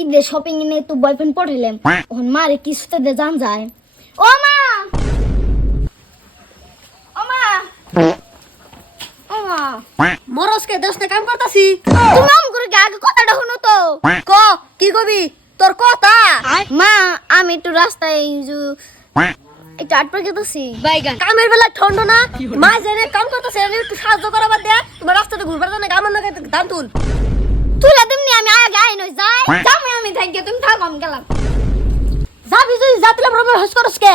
ঈদে শপিং এ তো বয়ফ্রেন্ড পড়াইলাম এখন মারে কিছুতে দে জান যায় ও মা ও মা ও মা মরসকে দশটা কাম করতাছি তুমি আম করে আগে কথাটা শুনো তো ক কি কবি তোর কথা মা আমি একটু রাস্তায় একটু আটপা গেতেছি বাইগান কামের বেলা ঠন্ড না মা জেনে কাম করতেছে একটু সাহায্য করাবার দে তোমার রাস্তাতে ঘুরবার জন্য আমার নাকি দান তুল তুলা তেমনি আমি আগে আই নই যাই যাও আমি থাকি তুমি থাকো আমি গেলাম যাবি যদি যাতিলাম রবে হস করস কে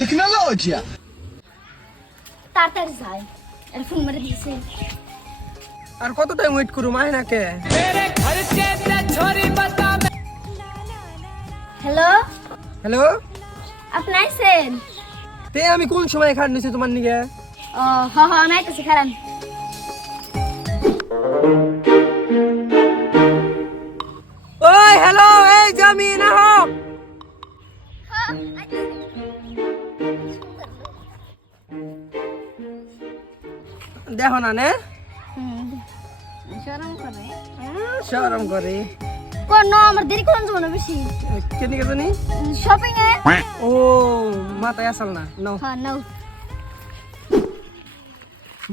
Tecnologia. তাড়াতাড়ি যাই এর ফোন মেরে দিয়েছে আর কত টাইম ওয়েট করু মাই না কে হ্যালো হ্যালো আপনি আইছেন তে আমি কোন সময় খাট নিছি তোমার নিকে ও হ হ আমি আইতেছি খারান ওই হ্যালো এই জামি না হো দেখো না নে শরম করে শরম করে কোন আমার দেরি কোন যাবো না বেশি কেন কে জানি শপিং এ ও মাথায় আসল না নাও হ্যাঁ নাও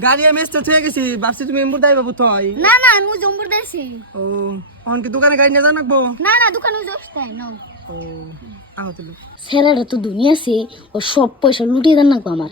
গাড়ি আমি এসে থেকে গেছি ভাবছি তুমি এমবুর দাই বাবু থই না না আমি জম্বুর দিয়েছি ও এখন কি দোকানে গাড়ি নিয়ে যাও নাকবো না না দোকানে যাচ্ছে নাও ও আহো তুলো ছেলেটা তো দুনিয়া আছে ও সব পয়সা লুটিয়ে দেন না আমার